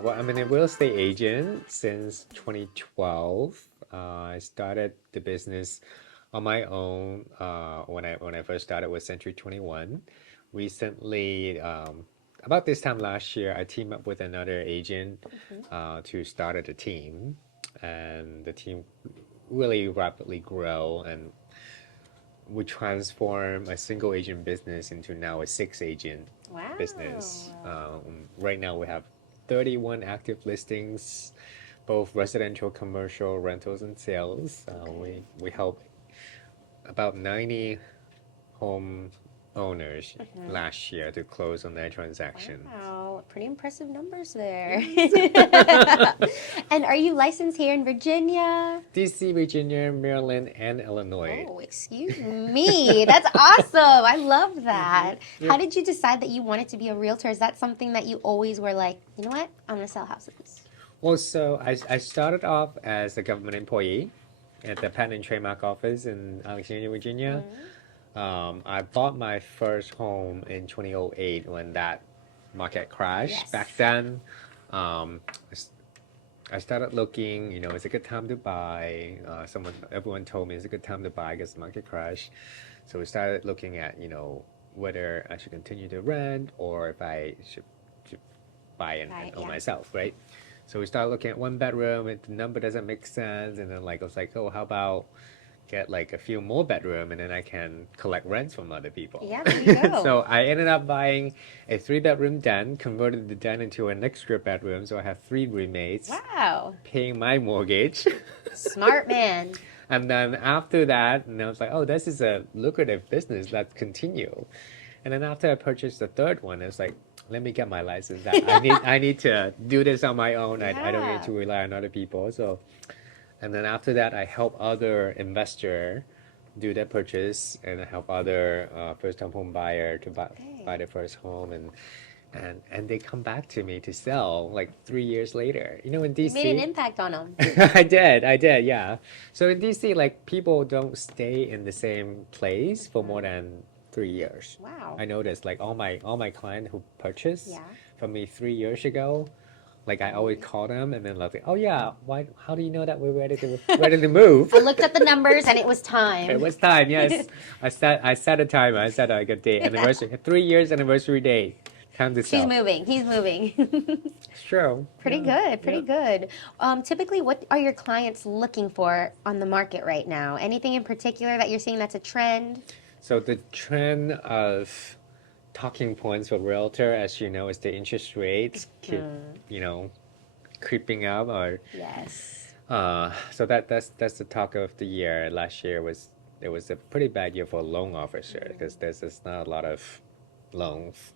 Well, I'm a real estate agent since 2012. I started the business on my own when I first started with Century 21. Recently, about this time last year, I teamed up with another agent to start a team, and the team really rapidly grow, and we transform a single agent business into now a six agent business. Wow. Right now we have 31 active listings, both residential, commercial, rentals, and sales. Okay. We help about 90 home owners last year to close on their transactions. Wow, pretty impressive numbers there. Yes. And are you licensed here in Virginia? DC, Virginia, Maryland, and Illinois. Oh, excuse me. That's awesome. I love that. How Yep. did you decide that you wanted to be a realtor? Is that something that you always were like, you know what? I'm going to sell houses. Well, so I started off as a government employee at the Patent and Trademark Office in Alexandria, Virginia. I bought my first home in 2008 when that market crashed. Yes. Back then, I started looking, it's a good time to buy. Everyone told me it's a good time to buy because the market crashed. So we started looking at, whether I should continue to rent or if I should buy and own myself, right? So we started looking at one bedroom, and the number doesn't make sense. And then I was like, oh, how about get like a few more bedroom and then I can collect rents from other people. Yeah, there you go. So I ended up buying a 3-bedroom den, converted the den into an extra bedroom. So I have 3 roommates. Wow. Paying my mortgage. Smart man. And then after that, I was like, oh, this is a lucrative business. Let's continue. And then after I purchased the third one, it's like, let me get my license. I need to do this on my own. I don't need to rely on other people. So, and then after that, I help other investor do their purchase, and I help other first-time home buyer to buy their first home, and they come back to me to sell like 3 years later. In DC, You made an impact on them. I did, yeah. So in DC, like people don't stay in the same place for more than 3 years. Wow. I noticed like all my clients who purchased from me 3 years ago, like I always call them and then like, oh yeah, how do you know that we're ready to move? I looked at the numbers and it was time. It was time, yes. I set a timer. I set like a day anniversary, 3 years anniversary day. Time to sell. She's moving. He's moving. It's true. Pretty good. Typically, what are your clients looking for on the market right now? Anything in particular that you're seeing that's a trend? So the trend of talking points for realtor, as you know, is the interest rates keep, creeping up. Or Yes. so that's the talk of the year. Last year it was a pretty bad year for a loan officer because there's not a lot of loans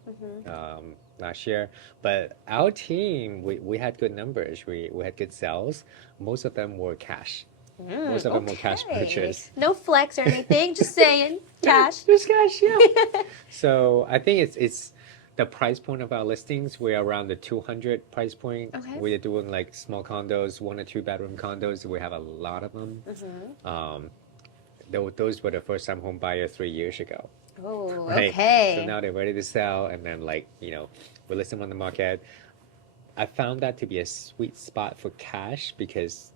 last year. But our team, we had good numbers. We had good sales. Most of them were cash. Most of them were cash purchase. No flex or anything. Just saying, cash. Just cash, yeah. So I think it's the price point of our listings. We're around the 200 price point. Okay. We're doing like small condos, 1 or 2 bedroom condos. We have a lot of them. Those were the first time home buyer 3 years ago. Oh, Right? okay. So now they're ready to sell, and then we list them on the market. I found that to be a sweet spot for cash because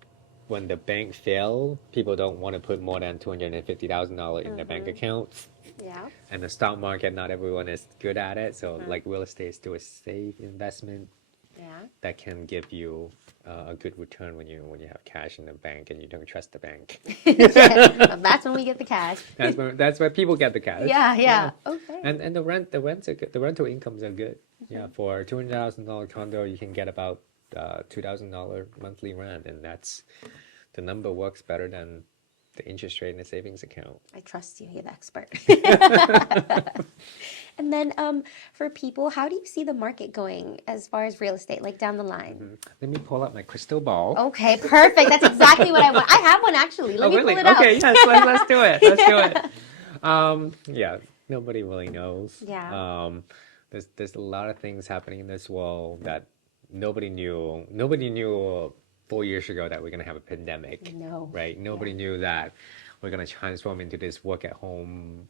when the bank fail, people don't want to put more than $250,000 in their bank account. Yeah. And the stock market, not everyone is good at it. So like real estate is still a safe investment that can give you a good return when you have cash in the bank and you don't trust the bank. That's when we get the cash. That's where people get the cash. Yeah. Okay. And the rents are good. The rental incomes are good. Yeah, for $200,000 condo, you can get about $2,000 monthly rent, and the number works better than the interest rate in a savings account. I trust you. You're the expert. And then for people, how do you see the market going as far as real estate, like down the line? Let me pull up my crystal ball. Okay, perfect. That's exactly what I want. I have one actually. Let me really? pull it out. Okay, yes, let's do it. Let's do it. Yeah, nobody really knows. Yeah. There's a lot of things happening in this world that nobody knew. Nobody knew 4 years ago that we're gonna have a pandemic. No. Right? Nobody knew that we're gonna transform into this work at home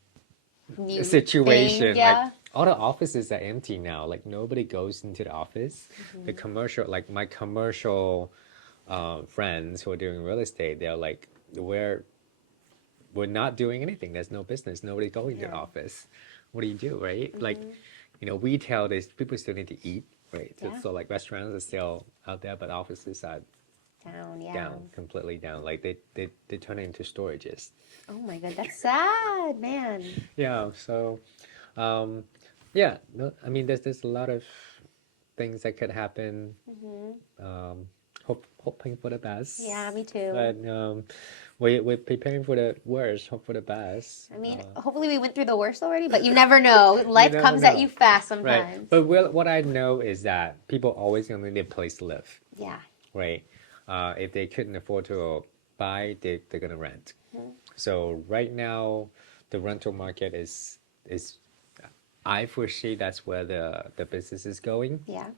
new situation. thing. Yeah. Like all the offices are empty now. Like nobody goes into the office. The Mm-hmm. commercial, like my commercial friends who are doing real estate, they're like, we're not doing anything. There's no business. Nobody's going to the Yeah. office. What do you do, right? Like, Mm-hmm. retail, there's people still need to eat, right? So, Yeah. so like restaurants are still out there, but offices are Down. Yeah. down, completely down. Like they turn it into storages. Oh my God, that's sad, man. Yeah. So, um, yeah. No, I mean, there's a lot of things that could happen. Mm-hmm. Hoping for the best. Yeah, me too. But we're preparing for the worst. Hope for the best. I mean, hopefully we went through the worst already, but you never know. You Life never comes at know. you fast Right. sometimes. But what I know is that people always gonna need a place to live, Yeah. right? If they couldn't afford to buy, they're gonna rent. Mhm. So right now, the rental market is I foresee that's where the business is going, Yeah.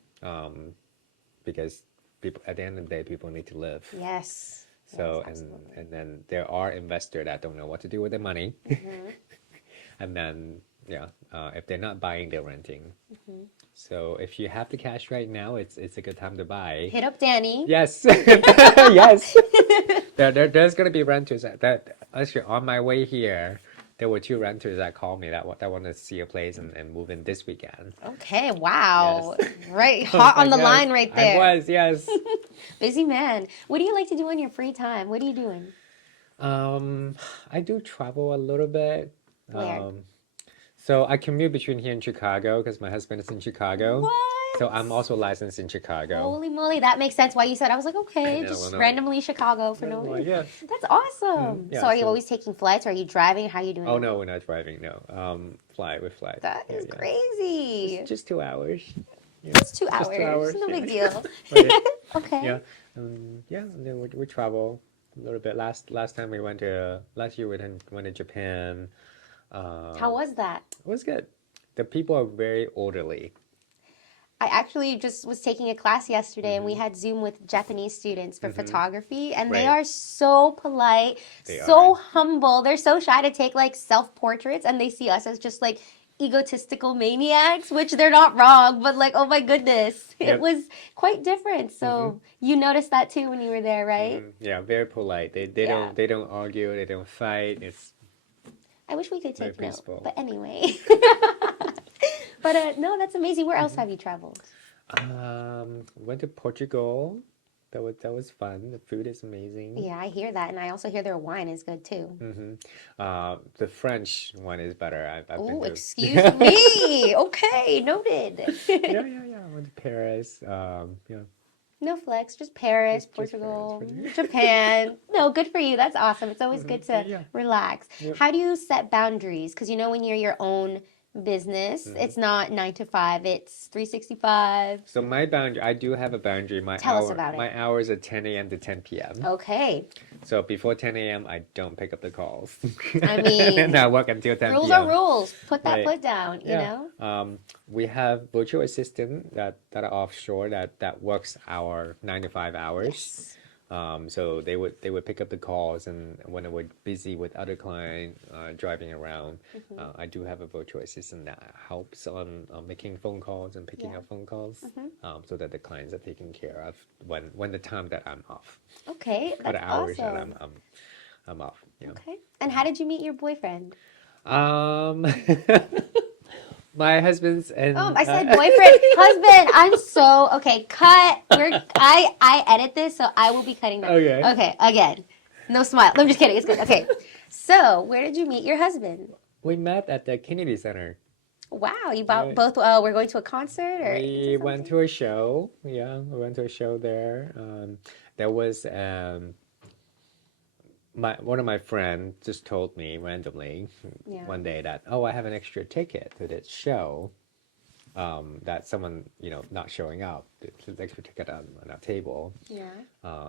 because people at the end of the day, people need to live. Yes. So Yes, and absolutely. and then there are investors that don't know what to do with their money, Mm-hmm. and then yeah, if they're not buying, they're renting. Mm-hmm. So if you have the cash right now, it's a good time to buy. Hit up Danny. Yes, yes. There's gonna be renters that actually on my way here. There were two renters that called me that want to see a place and move in this weekend. Okay, wow. Yes. Right, I was hot on like, the yes, line right I there. was, yes. Busy man. What do you like to do in your free time? What are you doing? Um, I do travel a little bit. Where? So I commute between here and Chicago because my husband is in Chicago. So I'm What? also licensed in Chicago Holy moly, that makes sense why you said. I was like, okay, and just Illinois. randomly Chicago for no Illinois, reason. yeah. That's awesome. Yeah, So are you so always taking flights? Or are you driving? How are you doing oh that? no, we're not driving. No, fly. We fly. That Yeah, is yeah. crazy. Just 2 hours. Yeah, It's 2 just 2 hours. hours. No big Yeah. deal. Right. Okay. Yeah. Yeah. And then we travel a little bit. Last time we went to last year went to Japan. How Um, was that? it was good. The people are very orderly. I actually just was taking a class yesterday and we Mm-hmm. had Zoom with Japanese students for Mm-hmm. photography and they Right. are so polite, They so are. humble. They're so shy to take like self-portraits and they see us as just like egotistical maniacs, which they're not wrong, but like, oh my goodness, it Yep. was quite different. Mm-hmm. So you noticed that too when you were there, right? Mm-hmm. Yeah, very polite. They Yeah. don't argue. They don't fight. It's I wish we could very take note, peaceful. but anyway. But no, that's amazing. Where else have you traveled? Went to Portugal. That was fun. The food is amazing. Yeah, I hear that, and I also hear their wine is good too. Mm-hmm. The French one is better. I've been Oh, to. excuse me. Okay, noted. Yeah. I went to Paris. Yeah. No flex, just Paris, Just Portugal, Paris. Japan. No, good for you. That's awesome. It's always good to Yeah. relax. Yep. How do you set boundaries? Because when you're your own business, it's not 9 to 5, it's 365. So my boundary, I do have a boundary. Tell us about it. My hours are 10 a.m. to 10 p.m. Okay. So before 10 a.m., I don't pick up the calls. I mean, and I work until 10 rules p.m. are rules. Put that Right. foot down, you Yeah. know? We have virtual assistant that are offshore that works our 9 to 5 hours. Yes. So they would pick up the calls, and when we're busy with other clients driving around, I do have a virtual assistant that helps on making phone calls and picking Yeah. up phone calls, so that the clients are taken care of when the time that I'm off, Okay, or that's the hours that awesome. I'm off. Yeah. Okay. And how did you meet your boyfriend? Um, my husband's and I said boyfriend, husband. I'm so okay. Cut. I edit this, so I will be cutting that. Okay. Okay. Again, no smile. I'm just kidding. It's good. Okay. So, where did you meet your husband? we met at the Kennedy Center. Wow, you Right. both were going to a concert, or We went to a show. Yeah, we went to a show there. There was one of my friends just told me randomly Yeah. one day that, oh, I have an extra ticket to this show. That someone not showing up. There's an extra ticket on our table, Yeah.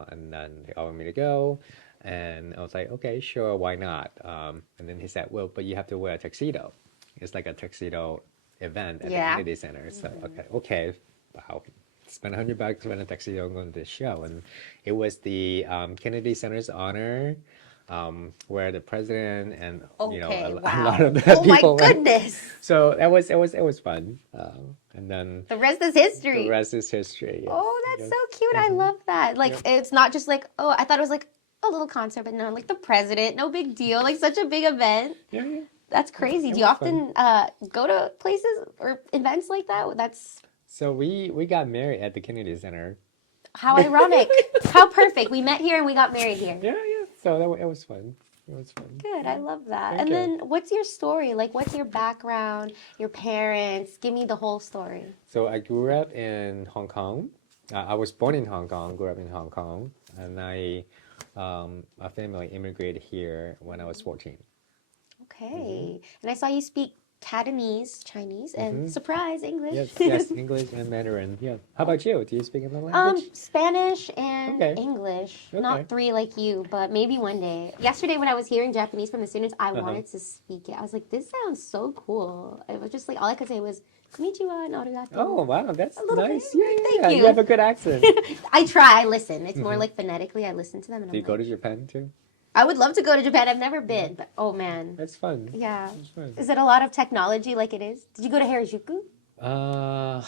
and then they offered me to go, and I was like, okay, sure, why not? And then he said, well, but you have to wear a tuxedo. It's like a tuxedo event at the Yeah. Kennedy Center. So okay, wow. Spend $100 on a tuxedo and go to this show, and it was the Kennedy Center's honor where the president and Okay, a lot wow. of the Oh my people went. goodness. So it was fun. And then The rest is the history. rest is history. Yes. Oh, that's Yes. so cute. I Hmm. love that. Like, Yep. it's not just like, oh, I thought it was like a little concert, but no, like the president, no big deal. Like, such a big event. Yeah, yeah. That's crazy. It Do you was fun. often go to places or events like that? That's So we got married at the Kennedy Center. how ironic. How perfect. We met here and we got married here. Yeah, yeah. So it was fun. It was fun. Good. I Yeah. love that. Thank And you. then what's your story? Like, what's your background, your parents? Give me the whole story. So I grew up in Hong Kong. I was born in Hong Kong, grew up in Hong Kong, and our family immigrated here when I was 14. Okay. And I saw you speak Cantonese, Chinese, and Hmm. surprise, English. Yes, yes, English and Mandarin. Yeah. How about you? Do you speak another language? Spanish and Okay. English. Okay. Not three like you, but maybe one day. Yesterday when I was hearing Japanese from the students, I Uh-huh. wanted to speak it. I was like, this sounds so cool. It was just like, all I could say was, konnichiwa and arigato. Oh, wow, that's A little nice. bit. Yeah, yeah, Thank yeah. you. You have a good accent. I try, I listen. It's more Mhm. like phonetically, I listen to them and Do you I'm go like, to Japan too? I would love to go to Japan. I've never been, but oh man. That's fun. Yeah. That's fun. Is it a lot of technology like it is? Did you go to Harajuku? Uh,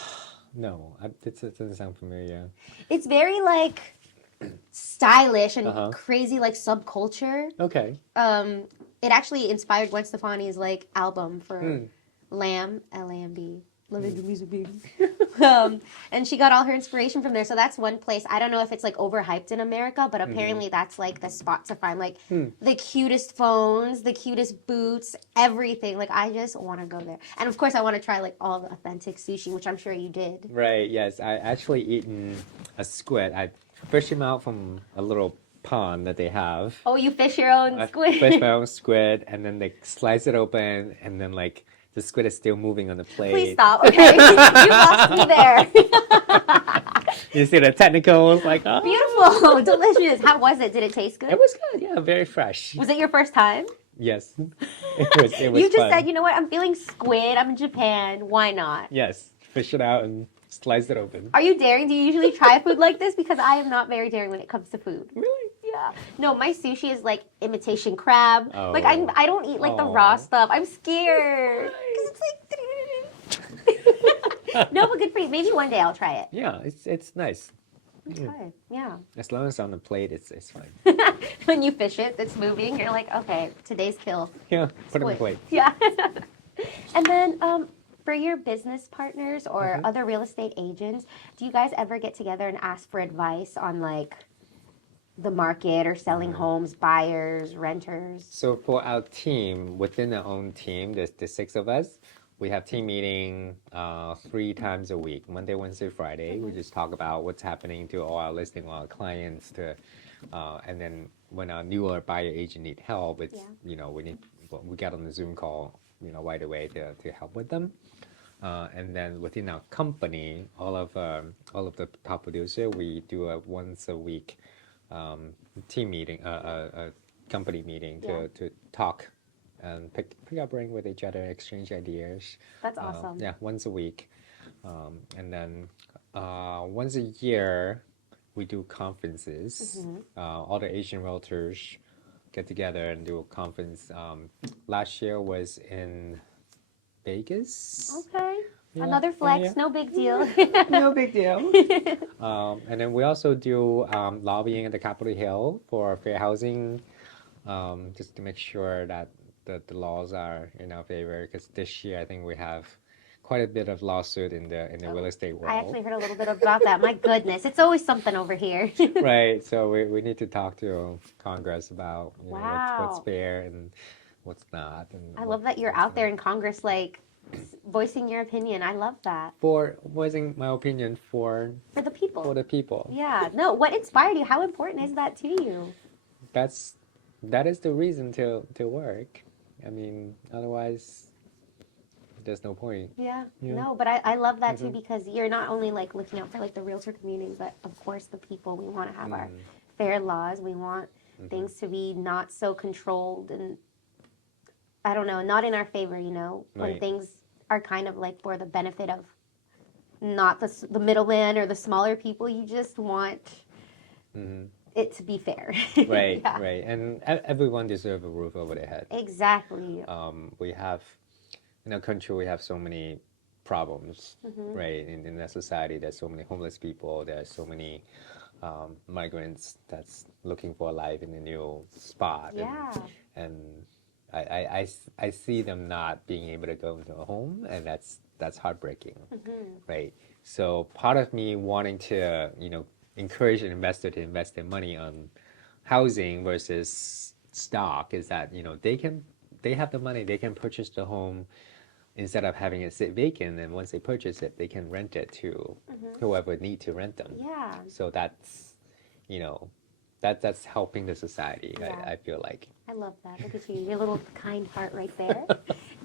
no, it doesn't sound familiar. It's very like stylish and Uh-huh. crazy like subculture. Okay. It actually inspired Gwen Stefani's like album for Hmm. Lamb, Lamb, Living the Music Baby. Hmm. And she got all her inspiration from there. So that's one place. I don't know if it's like overhyped in America, but apparently that's like the spot to find like Hmm. the cutest phones, the cutest boots, everything. Like I just want to go there. And of course I want to try like all the authentic sushi, which I'm sure you did. Right, yes. I actually eaten a squid. I fished him out from a little pond that they have. Oh, you fish your own I squid. fished my own squid, and then they slice it open, and then like the squid is still moving on the plate. Please stop. Okay. You lost me there. You see the technicals, like, oh. Beautiful. Delicious. How was it? Did it taste good? It was good, yeah, very fresh. Was it your first time? Yes, it was You just fun. said, you know what? I'm feeling squid. I'm in Japan. Why not? Yes, fish it out and slice it open. Are you daring? Do you usually try food like this? Because I am not very daring when it comes to food. Really? Yeah. No, my sushi is like imitation crab. Oh. Like I don't eat like the raw Aw. stuff. I'm scared. Because it's like. No, but good for you. Maybe one day I'll try it. Yeah, it's nice. Okay. Yeah. As long as it's on the plate, it's fine. When you fish it, it's moving. You're like, okay, today's kill. Yeah, put it on the Squid. plate. Yeah. And then for your business partners or Mm-hmm. other real estate agents, do you guys ever get together and ask for advice on like the market or selling Mm-hmm. homes, buyers, renters? So for our team, within our own team, there's the 6 of us. We have team meeting 3 times a week, Monday, Wednesday, Friday. We just talk about what's happening to all our listing, all our clients. And then when our newer buyer agent need help, it's we get on the Zoom call right away to help with them. And then within our company, all of the top producer, we do a once a week team meeting, a company meeting to talk and pick our brain with each other, exchange ideas. That's awesome. Yeah, once a week, and then once a year we do conferences. All the Asian realtors get together and do a conference. Last year was in Vegas. Okay. Yeah, Another flex, yeah. no big deal. No big deal. And then we also do lobbying at the Capitol Hill for fair housing, just to make sure that the laws are in our favor. Because this year, I think we have quite a bit of lawsuit in the real estate world. I actually heard a little bit about that. My goodness, it's always something over here. Right. So we need to talk to Congress about what's Wow. fair and what's not. And I love that you're out there in Congress, like voicing your opinion. I love that for voicing my opinion for for the people. the people. Yeah. No. What inspired you? How important is that to you? That is the reason to work. I mean, otherwise, there's no point. Yeah. Yeah. No, but I love that too because you're not only like looking out for like the realtor community, but of course the people. We want to have our fair laws. We want things to be not so controlled and I don't know, not in our favor. You know, when Right. things are kind of like for the benefit of not the middleman or the smaller people. You just want. Hmm. it to be fair. Right, Yeah. right. And everyone deserves a roof over their head. Exactly. We have, in our country, we have so many problems, Mm-hmm. right? In our society, there's so many homeless people, there's so many migrants that's looking for a life in a new spot. Yeah. And I see them not being able to go into a home, and that's heartbreaking, Mm-hmm. right? So part of me wanting to, encourage an investor to invest their money on housing versus stock is that, they have the money, they can purchase the home instead of having it sit vacant, and once they purchase it, they can rent it to Mm-hmm. whoever need to rent them. Yeah. So that's, you know, that's helping the society, Yeah. I feel like. I love that. Look at you, your little kind heart right there.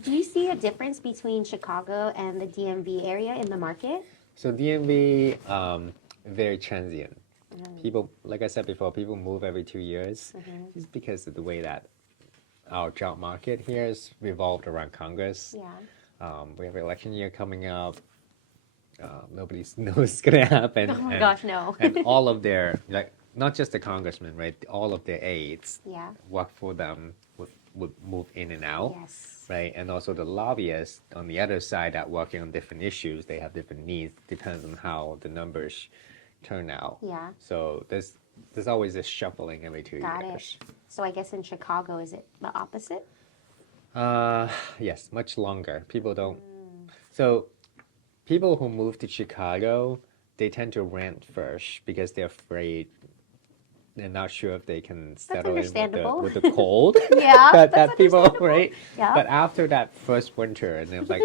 Do you see a difference between Chicago and the DMV area in the market? So DMV, very transient. Mm-hmm. People, like I said before, people move every 2 years. Mm-hmm. Just because of the way that our job market here is revolved around Congress. Yeah. We have an election year coming up. Nobody knows what's gonna happen. Oh my gosh, no. And all of their, like, not just the congressmen, right? All of their aides Yeah. work for them would move in and out, Yes. right? And also the lobbyists on the other side that working on different issues, they have different needs, depends on how the numbers turn out. Yeah. So there's always this shuffling every 2 Got years. it. So I guess in Chicago, is it the opposite? Yes, much longer. People don't. So people who move to Chicago, they tend to rent first because they're afraid. They're not sure if they can settle in understandable. with the cold. Yeah, that that's people, understandable. right? Yeah. But after that first winter, and they're like,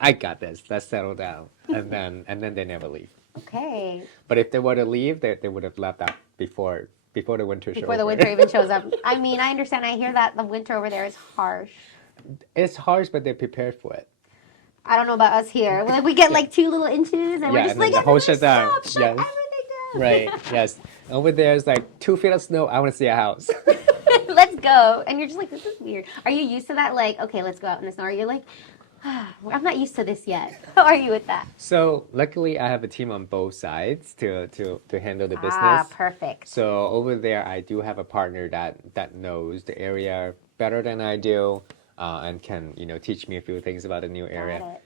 I got this. Let's settle down, and then they never leave. Okay. But if they were to leave, they would have left out before the winter show. Before the winter even shows up. I mean, I understand. I hear that the winter over there is harsh. It's harsh, but they're prepared for it. I don't know about us here. Like, we get like 2 little inches, and we're Yeah, just and like, then the whole shut shutdown. up, shut Yes. everything down. Right. Yes. Over there is like 2 feet of snow. I want to see a house. Let's go. And you're just like, this is weird. Are you used to that? Like, okay, let's go out in the snow. Or you're like, I'm not used to this yet. How are you with that? So luckily, I have a team on both sides to handle the business. Ah, perfect. So over there, I do have a partner that knows the area better than I do, and can teach me a few things about the new area. Got it.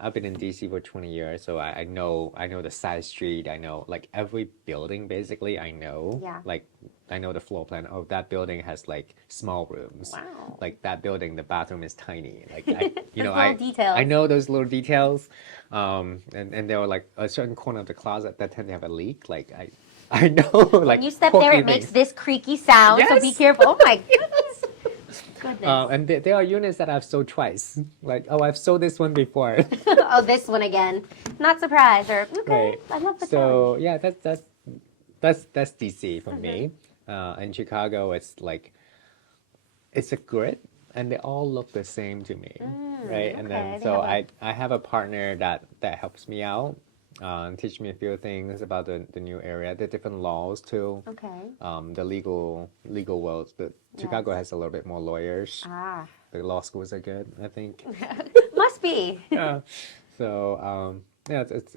I've been in DC for 20 years, so I know the side street. I know like every building basically. I know. Yeah. Like I know the floor plan. Oh, that building has like small rooms. Wow. Like that building, the bathroom is tiny. Like Little details. I know those little details. And there were like a certain corner of the closet that tend to have a leak. Like I know. Like When you step there, it makes this creaky sound. So be Yes. careful. Oh my goodness. Goodness. And there are units that I've sold twice. Like, oh, I've sold this one before. Oh, this one again. Not surprised. Or okay, Right. I love the challenge. So yeah, that's DC for me. In Chicago, it's like it's a grid, and they all look the same to me, right? And okay. then They so have I have a partner that helps me out, and teach me a few things about the new area, the different laws too. Okay. The legal world. Chicago has a little bit more lawyers. Ah. The law schools are good, I think. Must be. Yeah. So yeah, it's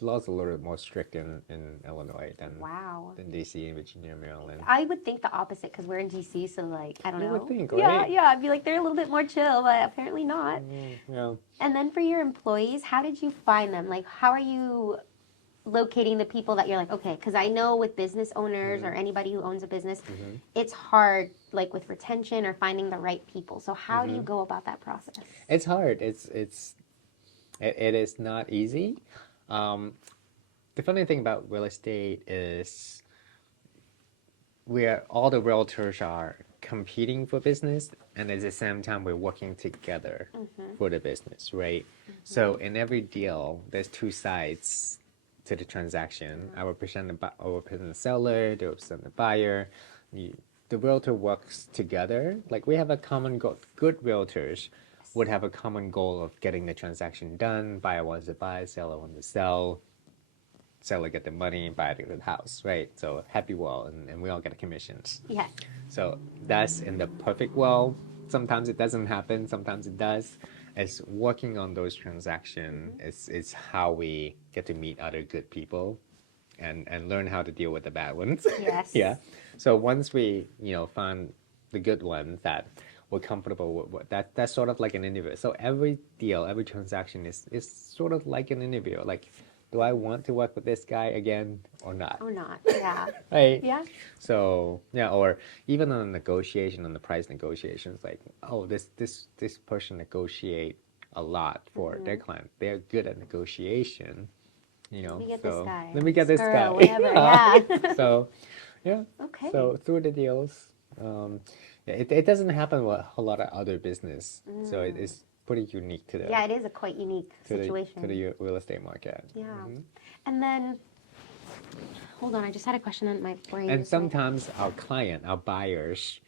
law's a little bit more strict in Illinois Wow. than DC, Virginia, Maryland. I would think the opposite because we're in DC, so like I don't You know. would think, Yeah, right? yeah. I'd be like they're a little bit more chill, but apparently not. Yeah. And then for your employees, how did you find them? Like, how are you locating the people that you're like, okay? Because I know with business owners or anybody who owns a business, it's hard, like with retention or finding the right people. So how do you go about that process? It's hard. It is not easy. The funny thing about real estate is where all the realtors are competing for business, and at the same time we're working together for the business, right? So in every deal, there's 2 sides to the transaction. I represent the seller, they represent the buyer. The realtor works together. Like we have a common goal. Good realtors would have a common goal of getting the transaction done. Buyer wants to buy, seller wants to sell. Seller get the money, buyer get the house, right? So happy world, and we all get commissions. Yes. So that's in the perfect world. Sometimes it doesn't happen, sometimes it does. It's working on those transactions is how we get to meet other good people and learn how to deal with the bad ones. Yes. Yeah. So once we, find the good ones that we're comfortable with, that's sort of like an interview. So every deal, every transaction is sort of like an interview. Like, do I want to work with this guy again or not? Or not. Yeah. Right. Yeah. So yeah, or even on the negotiation, on the price negotiations, like, oh, this person negotiate a lot for their client. They're good at negotiation, Let me get this so guy. let me get this Girl, guy. whatever. Yeah. So yeah. Okay. So through the deals, yeah, it doesn't happen with a lot of other business. So it is pretty unique to the Yeah, it is a quite unique situation. to the real estate market. Yeah. And then, hold on, I just had a question on my brain. And sometimes our client, our buyers,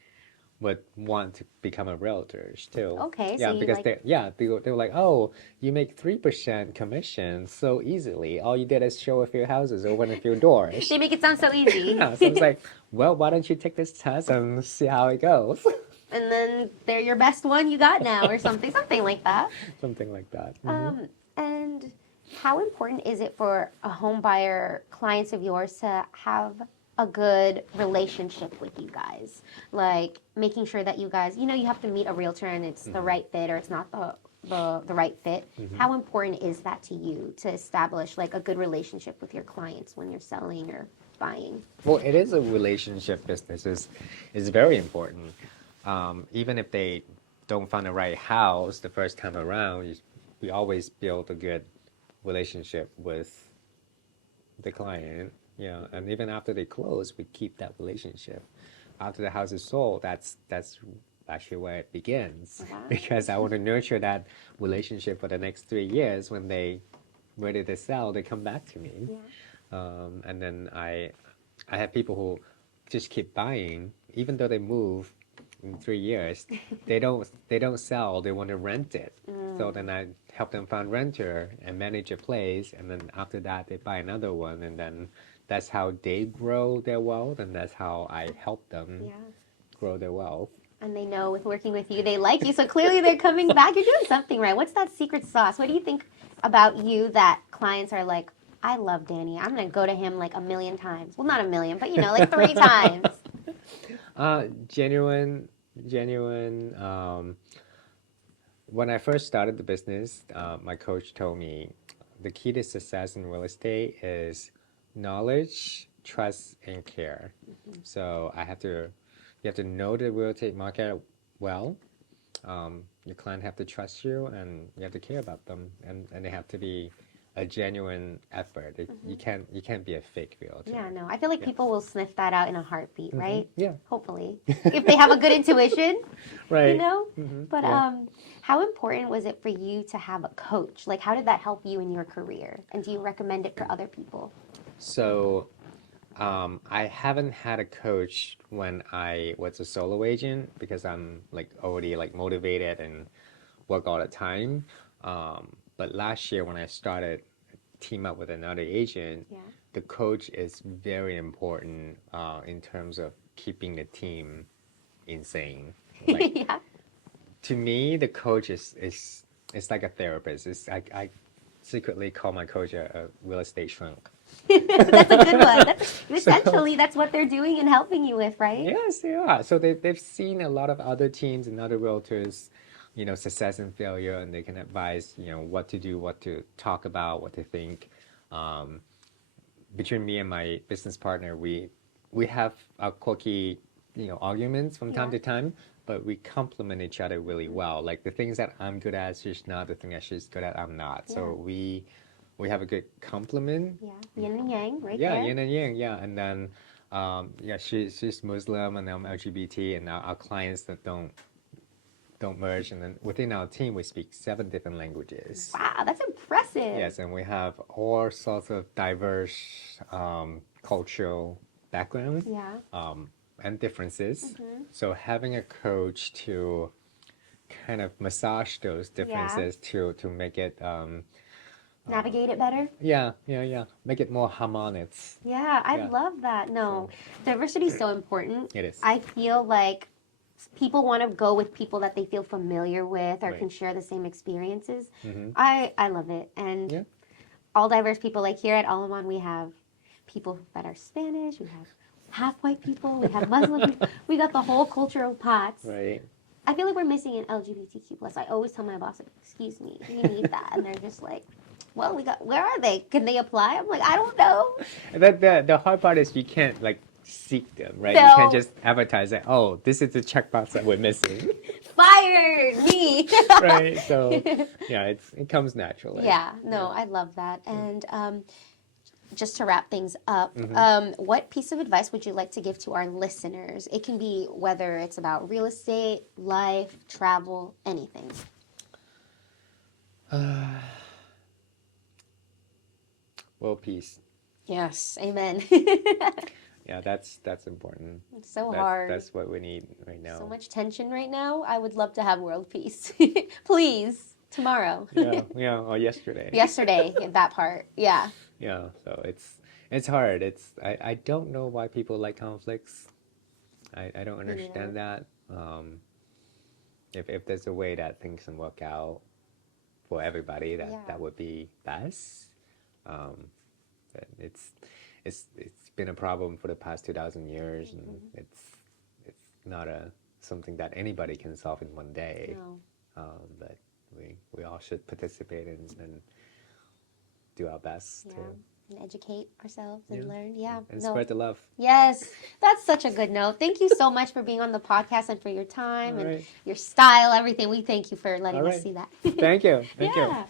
would want to become a realtors too. Okay, Yeah, so you because like... they were like, oh, you make 3% commission so easily. All you did is show a few houses, open a few doors. They make it sound so easy. Yeah, so it's like, well, why don't you take this test and see how it goes? And then they're your best one you got now, or something like that. Something like that. And how important is it for a home buyer, clients of yours, to have a good relationship with you guys? Like making sure that you guys, you have to meet a realtor and it's the right fit or it's not the right fit. How important is that to you to establish like a good relationship with your clients when you're selling or buying? Well, it is a relationship business. Is very important. Even if they don't find the right house the first time around, we always build a good relationship with the client. Yeah, and even after they close, we keep that relationship. After the house is sold, that's actually where it begins. Wow. Because I want to nurture that relationship for the next 3 years. When they ready to sell, they come back to me. Yeah. And then I have people who just keep buying, even though they move in 3 years, they don't sell. They want to rent it. So then I help them find renter and manage a place, and then after that they buy another one, and then that's how they grow their wealth, and that's how I help them grow their wealth. And they know with working with you, they like you, so clearly they're coming back. You're doing something right. What's that secret sauce? What do you think about you that clients are like, I love Danny. I'm going to go to him like 1,000,000 times. Well, not 1,000,000, but like 3 times. Genuine. When I first started the business, my coach told me the key to success in real estate is knowledge, trust, and care. So you have to know the real estate market well. Your client have to trust you, and you have to care about them, and they have to be a genuine effort. You can't be a fake realtor. Yeah, no. I feel like people will sniff that out in a heartbeat, right? Yeah. Hopefully. If they have a good intuition. Right. But how important was it for you to have a coach? Like, how did that help you in your career? And do you recommend it for other people? So I haven't had a coach when I was a solo agent, because I'm like already like motivated and work all the time. But last year when I started team up with another agent, the coach is very important in terms of keeping the team insane. Like, to me, the coach is like a therapist. I secretly call my coach a real estate shrunk. That's a good one. Essentially, that's what they're doing and helping you with, right? Yes, they are. So they've seen a lot of other teams and other realtors, success and failure, and they can advise, what to do, what to talk about, what to think. Between me and my business partner, we have our quirky, arguments from time to time, but we complement each other really well. Like the things that I'm good at, she's not. The thing that she's good at, I'm not. So we have a good complement. Yeah, yin and yang, right there. Yeah, yin and yang. Yeah, and then she's Muslim and I'm LGBT, and our clients that don't merge, and then within our team we speak 7 different languages. Wow, that's impressive. Yes, and we have all sorts of diverse cultural background and differences. So having a coach to kind of massage those differences to make it navigate it better. Yeah. Make it more harmonious. Yeah, I love that. No, diversity is so important. It is. I feel like people want to go with people that they feel familiar with or can share the same experiences. I love it. And all diverse people, like here at Alaman, we have people that are Spanish. We have half white people. We have Muslim. We got the whole cultural pots. Right. I feel like we're missing an LGBTQ plus. I always tell my boss, like, excuse me, we need that, and they're just like, well, where are they? Can they apply? I'm like, I don't know. The hard part is you can't like seek them, right? No. You can't just advertise that. Oh, this is the checkbox that we're missing. Fire me. Right. So yeah, it comes naturally. Yeah. No, I love that. And just to wrap things up, what piece of advice would you like to give to our listeners? It can be whether it's about real estate, life, travel, anything. World peace. Yes. Amen. Yeah, that's important. It's so hard. That's what we need right now. So much tension right now. I would love to have world peace. Please, tomorrow. Yeah, or yesterday. Yesterday, that part. Yeah. Yeah, so it's hard. I don't know why people like conflicts. I don't understand that. If there's a way that things can work out for everybody, that would be best. But it's been a problem for the past 2,000 years, and it's not something that anybody can solve in one day. No. But we all should participate and do our best to and educate ourselves and learn. Yeah. and spread the love. Yes. That's such a good note. Thank you so much for being on the podcast and for your time and right. your style, everything. We thank you for letting All us right. see that. Thank you. Thank you.